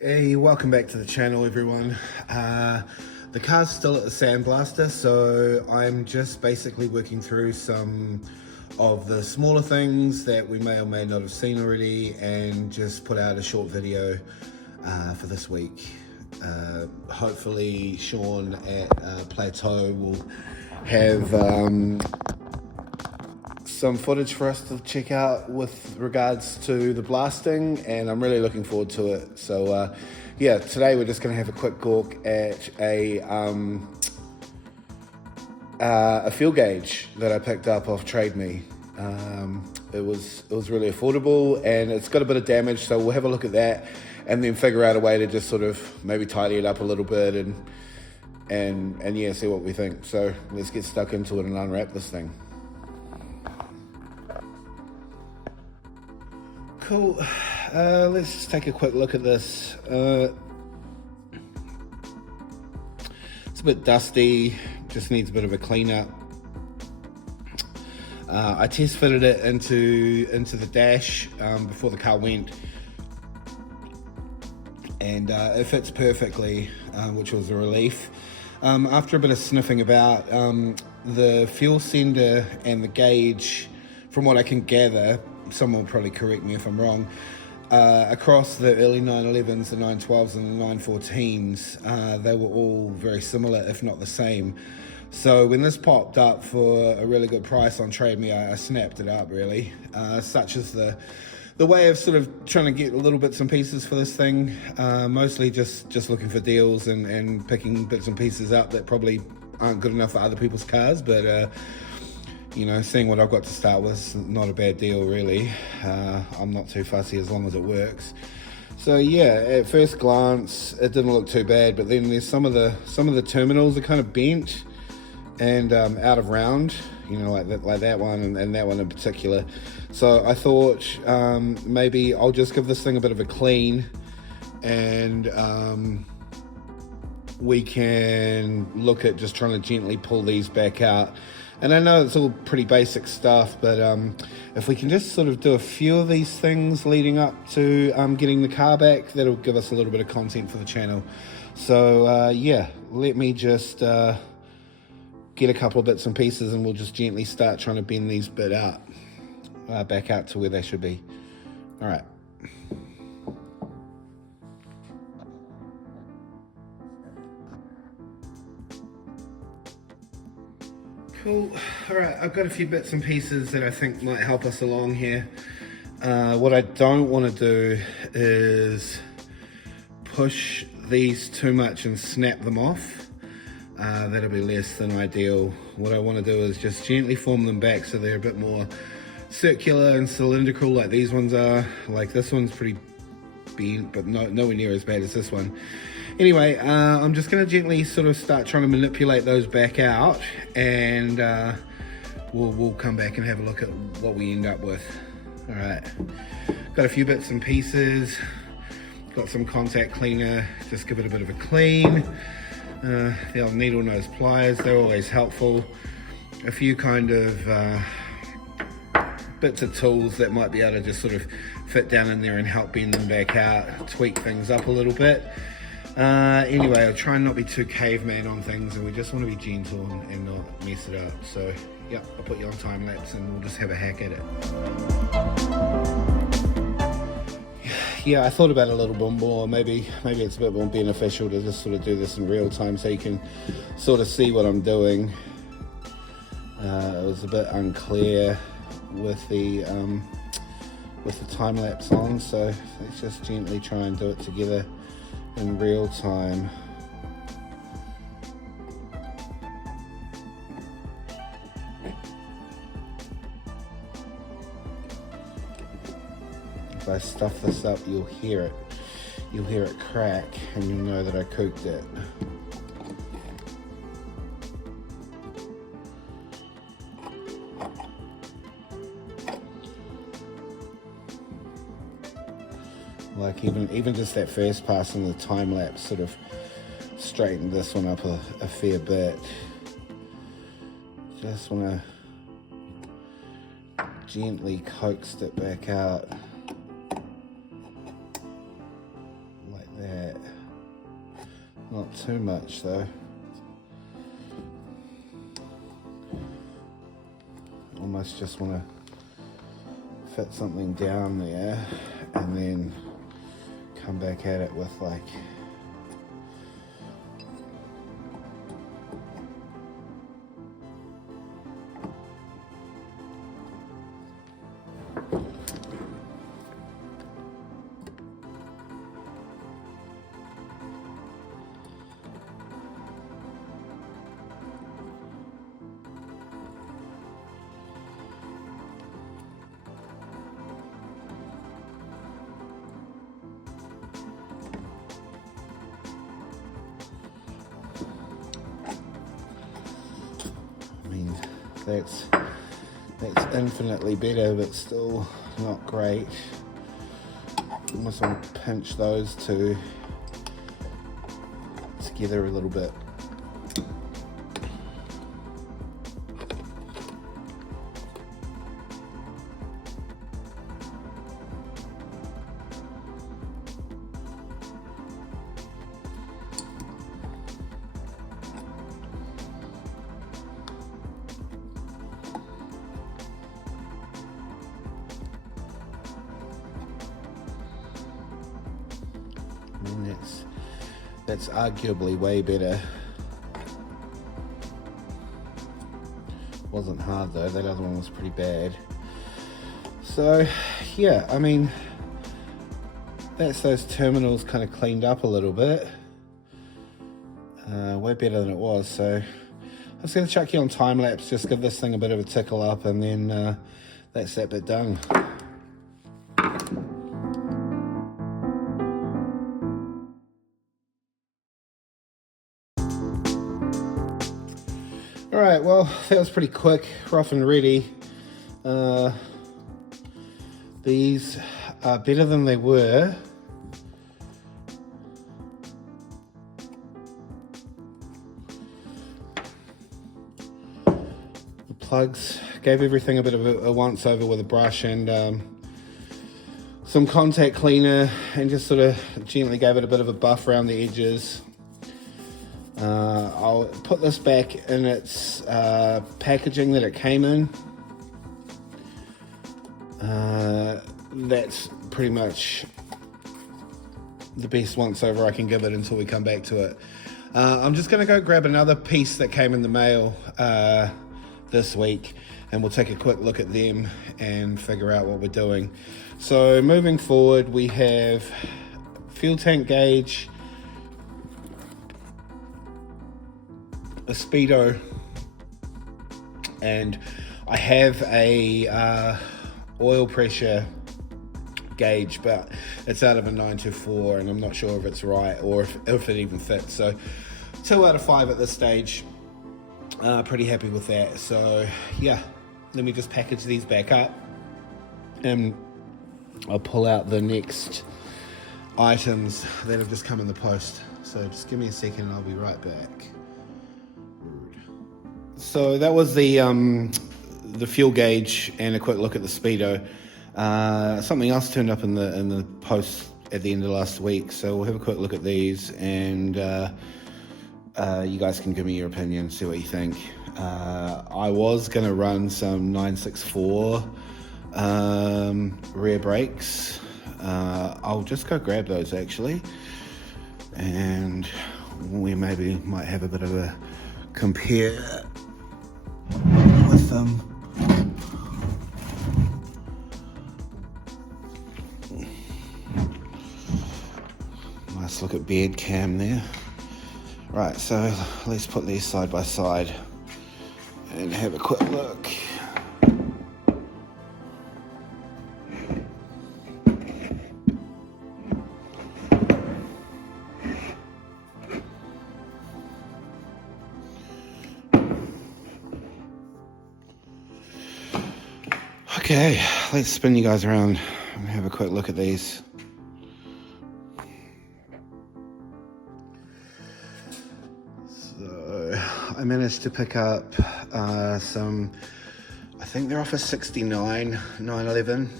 Hey, welcome back to the channel, everyone. The car's still at the sandblaster, so I'm just basically working through some of the smaller things that we may or may not have seen already, and just put out a short video for this week. Hopefully Sean at Plateau will have some footage for us to check out with regards to the blasting, and I'm really looking forward to it. So yeah, today we're just going to have a quick look at a fuel gauge that I picked up off Trade Me. It was really affordable, and it's got a bit of damage, so we'll have a look at that and then figure out a way to just sort of maybe tidy it up a little bit and yeah, see what we think. So let's get stuck into it and unwrap this thing. Cool. Let's just take a quick look at this. It's a bit dusty, just needs a bit of a cleanup. I test fitted it into the dash before the car went, and it fits perfectly, which was a relief. After a bit of sniffing about, the fuel sender and the gauge, from what I can gather, someone will probably correct me if I'm wrong, across the early 911s, the 912s and the 914s, they were all very similar, if not the same. So when this popped up for a really good price on Trade Me, I snapped it up, really. Such as the way of sort of trying to get little bits and pieces for this thing, mostly just looking for deals and picking bits and pieces up that probably aren't good enough for other people's cars, but you know, seeing what I've got to start with is not a bad deal, really. I'm not too fussy as long as it works. So yeah, at first glance, it didn't look too bad, but then there's some of the terminals are kind of bent and out of round, you know, like that one and that one in particular. So I thought maybe I'll just give this thing a bit of a clean, and we can look at just trying to gently pull these back out. And I know it's all pretty basic stuff, but if we can just sort of do a few of these things leading up to getting the car back, that'll give us a little bit of content for the channel. So yeah, let me just get a couple of bits and pieces, and we'll just gently start trying to bend these back out to where they should be. All right. Cool. All right, I've got a few bits and pieces that I think might help us along here. What I don't want to do is push these too much and snap them off. That'll be less than ideal. What I want to do is just gently form them back so they're a bit more circular and cylindrical like these ones are. Like this one's pretty bent, but nowhere near as bad as this one. Anyway, I'm just going to gently sort of start trying to manipulate those back out, and we'll come back and have a look at what we end up with. All right, got a few bits and pieces, got some contact cleaner, just give it a bit of a clean. The old needle nose pliers, they're always helpful. A few kind of bits of tools that might be able to just sort of fit down in there and help bend them back out, tweak things up a little bit. Anyway, I'll try and not be too caveman on things, and we just want to be gentle and not mess it up. So yeah, I'll put you on time lapse and we'll just have a hack at it. Yeah, I thought about it a little bit more. Maybe it's a bit more beneficial to just sort of do this in real time so you can sort of see what I'm doing. It was a bit unclear with the time lapse on, so let's just gently try and do it together in real time. If I stuff this up, you'll hear it crack, and you'll know that I cooked it. Like even just that first pass in the time lapse sort of straightened this one up a fair bit. Just want to gently coax it back out like that. Not too much though. Almost just want to fit something down there and then come back at it with like that's infinitely better, but still not great. Almost want to pinch those two together a little bit. And that's arguably way better. Wasn't hard though, that other one was pretty bad. So yeah, I mean, that's those terminals kind of cleaned up a little bit. Way better than it was. So I'm just going to chuck you on time lapse, just give this thing a bit of a tickle up, and then that's that bit done. Alright, well, that was pretty quick, rough and ready. These are better than they were. The plugs, gave everything a bit of a once over with a brush and some contact cleaner, and just sort of gently gave it a bit of a buff around the edges. I'll put this back in its packaging that it came in. That's pretty much the best once over I can give it until we come back to it. I'm just going to go grab another piece that came in the mail this week, and we'll take a quick look at them and figure out what we're doing. So moving forward, we have fuel tank gauge, a speedo, and I have a oil pressure gauge, but it's out of a 924 and I'm not sure if it's right or if it even fits. So 2 out of 5 at this stage. Pretty happy with that. So yeah, let me just package these back up and I'll pull out the next items that have just come in the post. So just give me a second and I'll be right back. So that was the fuel gauge and a quick look at the speedo. Something else turned up in the post at the end of last week, so we'll have a quick look at these, and you guys can give me your opinion, see what you think. I was going to run some 964 rear brakes. I'll just go grab those actually, and we maybe might have a bit of a compare with them. Nice look at beard cam there. Right, so let's put these side by side and have a quick look. Okay, let's spin you guys around and have a quick look at these. So I managed to pick up some, I think they're off a 69 911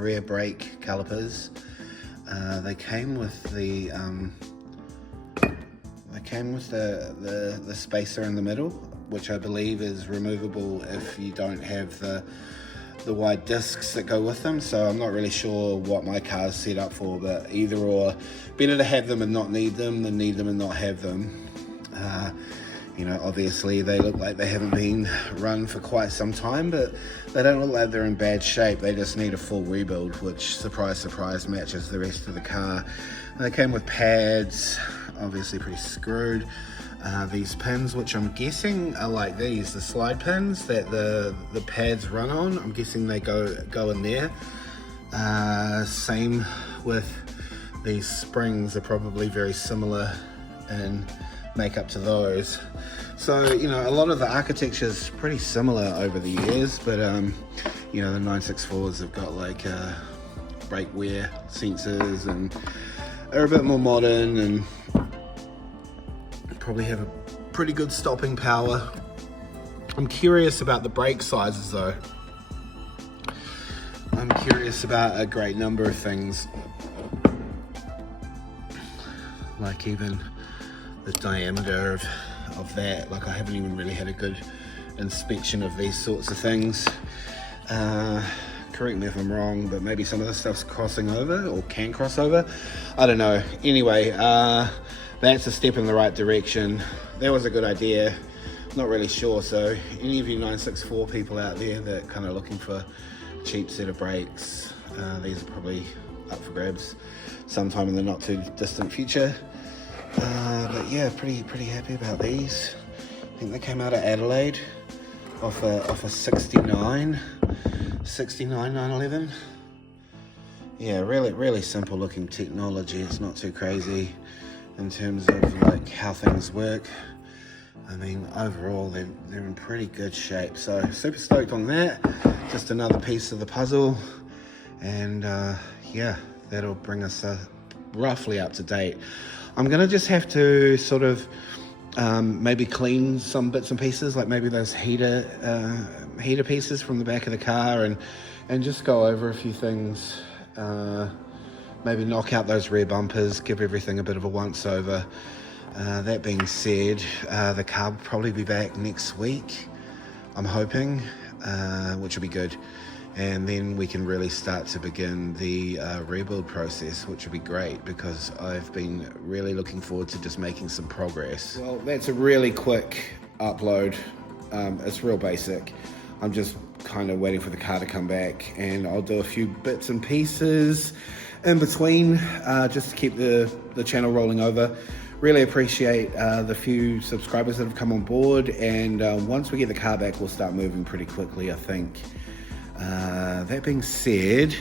rear brake calipers. They came with the It came with the spacer in the middle, which I believe is removable if you don't have the wide discs that go with them. So I'm not really sure what my car's set up for, but either or, better to have them and not need them than need them and not have them. You know, obviously they look like they haven't been run for quite some time, but they don't look like they're in bad shape. They just need a full rebuild, which, surprise, surprise, matches the rest of the car. They came with pads, obviously pretty screwed. These pins, which I'm guessing are like these, the slide pins that the pads run on. I'm guessing they go in there. Same with these springs, are probably very similar in makeup to those. So, you know, a lot of the architecture is pretty similar over the years, but you know, the 964s have got like brake wear sensors and are a bit more modern and probably have a pretty good stopping power. I'm curious about the brake sizes though. I'm curious about a great number of things, like even the diameter of that. Like, I haven't even really had a good inspection of these sorts of things. Correct me if I'm wrong, but maybe some of the stuff's crossing over or can cross over. I don't know. Anyway, that's a step in the right direction. That was a good idea. Not really sure. So any of you 964 people out there that kind of looking for a cheap set of brakes, these are probably up for grabs sometime in the not too distant future. But yeah, pretty happy about these. I think they came out of Adelaide off a 69 911. Yeah, really simple looking technology. It's not too crazy in terms of like how things work. I mean, overall they're in pretty good shape. So super stoked on that. Just another piece of the puzzle, and yeah, that'll bring us roughly up to date. I'm gonna just have to sort of maybe clean some bits and pieces, like maybe those heater pieces from the back of the car, and just go over a few things. Maybe knock out those rear bumpers, give everything a bit of a once over. That being said, the car will probably be back next week, I'm hoping, which will be good. And then we can really start to begin the rebuild process, which will be great because I've been really looking forward to just making some progress. Well, that's a really quick upload. It's real basic. I'm just kind of waiting for the car to come back, and I'll do a few bits and pieces in between just to keep the channel rolling over. Really appreciate the few subscribers that have come on board, and once we get the car back, we'll start moving pretty quickly, I think. That being said,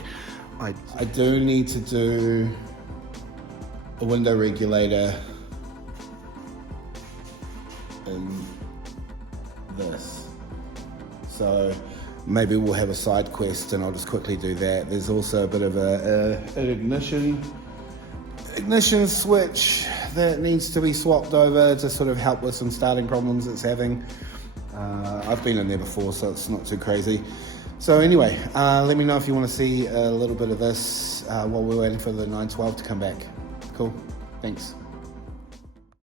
I do need to do a window regulator in this. So maybe we'll have a side quest and I'll just quickly do that. There's also a bit of an ignition switch that needs to be swapped over to sort of help with some starting problems it's having. I've been in there before, so it's not too crazy. So anyway, let me know if you want to see a little bit of this while we're waiting for the 912 to come back. Cool, thanks.